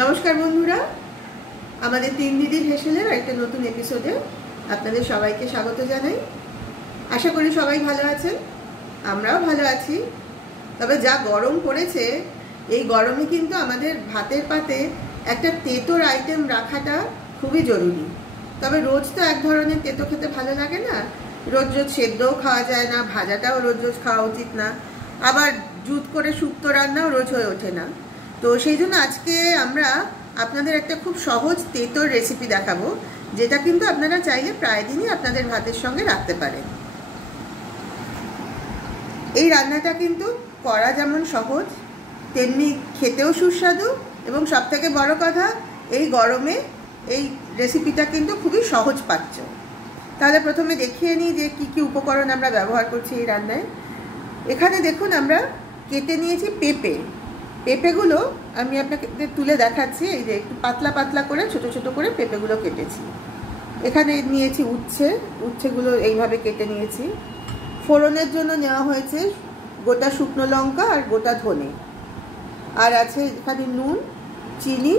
নমস্কার বন্ধুরা, আমাদের তিন দিদির হেসেলের একটা নতুন এপিসোডে আপনাদের সবাইকে স্বাগত জানাই। আশা করি সবাই ভালো আছেন, আমরাও ভালো আছি। তবে যা গরম পড়েছে, এই গরমে কিন্তু আমাদের ভাতের পাতে একটা তেঁতোর আইটেম রাখাটা খুবই জরুরি। তবে রোজ তো এক ধরনের তেঁতো খেতে ভালো লাগে না, রোজ রোজ সেদ্ধও খাওয়া যায় না, ভাজাটাও রোজ রোজ খাওয়া উচিত না, আবার জুত করে শুক্তো রান্নাও রোজ হয়ে ওঠে না। তো সেই জন্য আজকে আমরা আপনাদের একটা খুব সহজ তেঁতোর রেসিপি দেখাবো, যেটা কিন্তু আপনারা চাইলে প্রায় দিনই আপনাদের ভাতের সঙ্গে রাখতে পারেন। এই রান্নাটা কিন্তু করা যেমন সহজ, তেমনি খেতেও সুস্বাদু, এবং সবথেকে বড় কথা, এই গরমে এই রেসিপিটা কিন্তু খুবই সহজ পাচ্য। তাহলে প্রথমে দেখিয়ে নিই যে কী কী উপকরণ আমরা ব্যবহার করছি এই রান্নায়। এখানে দেখুন, আমরা কেটে নিয়েছি পেঁপেগুলো আমি আপনাকে তুলে দেখাচ্ছি। এই যে একটু পাতলা পাতলা করে ছোট ছোট করে পেঁপেগুলো কেটেছি। এখানে নিয়েছি উচ্ছেগুলো এইভাবে কেটে নিয়েছি। ফোড়নের জন্য নেওয়া হয়েছে গোটা শুকনো লঙ্কা আর গোটা ধনে, আর আছে এখানে নুন, চিনি,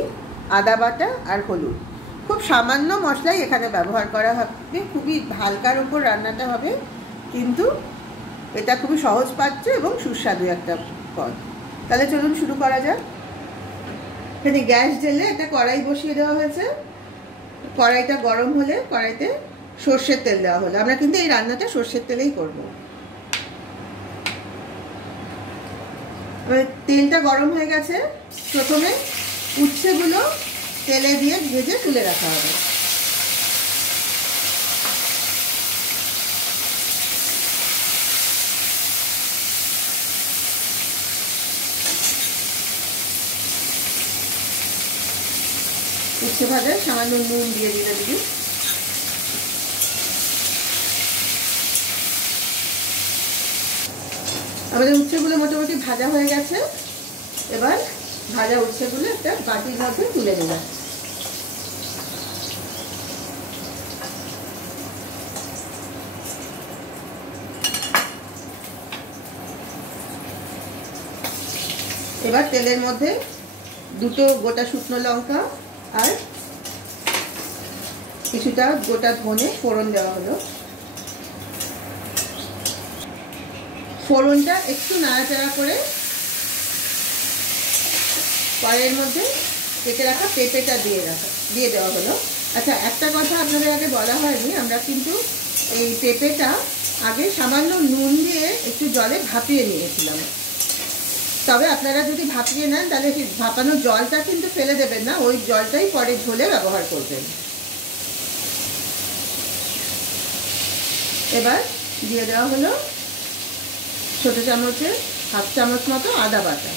আদা বাটা আর হলুদ। খুব সামান্য মশলাই এখানে ব্যবহার করা হবে, খুবই হালকার উপর রান্নাটা হবে, কিন্তু এটা খুবই সহজ পাচ্য এবং সুস্বাদু একটা পদ। তাহলে চলুন শুরু করা যাক। এখানে গ্যাস জ্বেলে একটা কড়াই বসিয়ে দেওয়া হয়েছে। কড়াইটা গরম হলে কড়াইতে সর্ষের তেল দেওয়া হলো। আমরা কিন্তু এই রান্নাটা সর্ষের তেলেই করব। তেলটা গরম হয়ে গেছে। প্রথমে উচ্ছেগুলো তেলে দিয়ে ভেজে তুলে রাখা হবে। উচ্ছে ভাজায় সামান্য নুন দিয়ে দিলে দিদি। আমাদের উচ্ছেগুলো মোটামুটি ভাজা হয়ে গেছে। এবার ভাজা উচ্ছেগুলো একটা বাটির মধ্যে তুলে দিলাম। এবার তেলের মধ্যে দুটো গোটা শুকনো লঙ্কা আর কিছুটা গোটা ধনে ফোড়ন দেওয়া হলো। ফোড়নটা একটু নাড়াচাড়া করে কড়াইয়ের মধ্যে কেটে রাখা পেঁপেটা দিয়ে দেওয়া হলো। আচ্ছা, একটা কথা আপনাদের আগে বলা হয়নি, আমরা কিন্তু এই পেঁপেটা আগে সামান্য নুন দিয়ে একটু জলে ভাপিয়ে নিয়েছিলাম। তবে আপনারা যদি ভাপিয়ে নেন তাহলে ভাপানো জলটা কিন্তু ফেলে দেবেন না, ওই জলটাই পরে ঝোলে ব্যবহার করবেন। এবার দিয়ে দেওয়া হলো ছোট চামচের হাফ চামচ মতো আদা বাটা।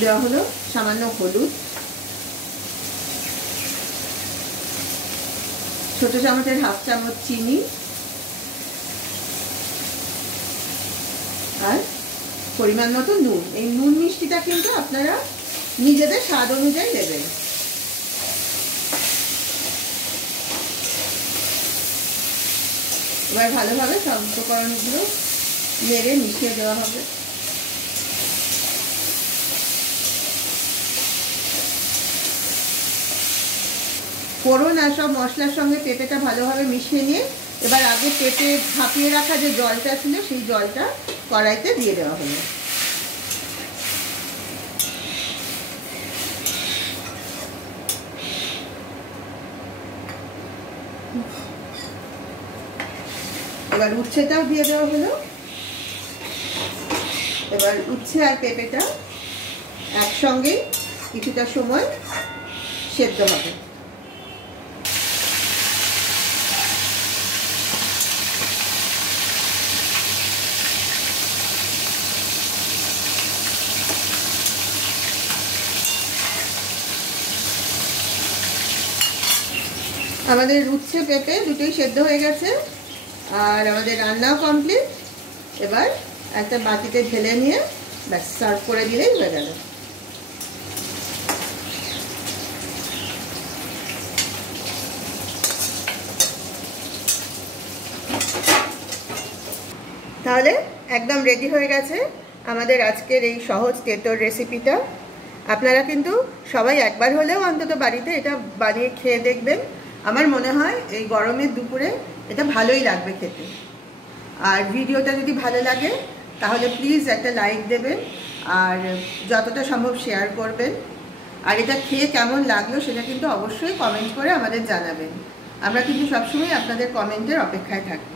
দেওয়া হলো সামান্য হলুদ, ছোট চামচের হাফ চামচ চিনি, আর পরিমাণ মতো নুন। এই নুন মিষ্টিটা কিন্তু আপনারা নিজেদের স্বাদ অনুযায়ী দেবেন। এবার ভালোভাবে সব উপকরণগুলো নেড়ে মিশিয়ে দেওয়া হবে। ফোড়ন আর সব মশলার সঙ্গে পেঁপেটা ভালোভাবে মিশিয়ে নিয়ে এবার আগে পেঁপে ভাপিয়ে রাখা যে জলটা ছিল সেই জলটা কড়াইতে দিয়ে দেওয়া হলো। এবার উচ্ছেটাও দিয়ে দেওয়া হলো। এবার উচ্ছে আর পেঁপেটা একসঙ্গে কিছুটা সময় সেদ্ধ হবে। আমাদের উচ্ছে পেঁপে দুটোই সেদ্ধ হয়ে গেছে আর আমাদের রান্নাও কমপ্লিট। এবার একটা বাটিতে ঢেলে নিয়ে ব্যাস সার্ভ করে দিলেই হয়ে গেল। তাহলে একদম রেডি হয়ে গেছে আমাদের আজকের এই সহজ তেঁতোর রেসিপিটা। আপনারা কিন্তু সবাই একবার হলেও অন্তত বাড়িতে এটা বানিয়ে খেয়ে দেখবেন। আমার মনে হয় এই গরমের দুপুরে এটা ভালোই লাগবে খেতে। আর ভিডিওটা যদি ভালো লাগে তাহলে প্লিজ একটা লাইক দেবেন আর যতটা সম্ভব শেয়ার করবেন। আর এটা খেয়ে কেমন লাগলো সেটা কিন্তু অবশ্যই কমেন্ট করে আমাদের জানাবেন। আমরা কিন্তু সবসময় আপনাদের কমেন্টের অপেক্ষায় থাকি।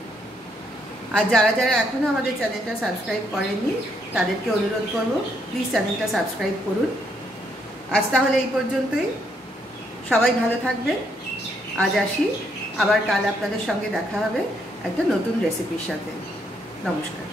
আর যারা যারা এখনও আমাদের চ্যানেলটা সাবস্ক্রাইব করেননি তাদেরকে অনুরোধ করব, প্লিজ চ্যানেলটা সাবস্ক্রাইব করুন। আজ তাহলে এই পর্যন্তই, সবাই ভালো থাকবেন। আজ আসি, আবার কাল আপনাদের সঙ্গে দেখা হবে একটা নতুন রেসিপির সাথে। নমস্কার।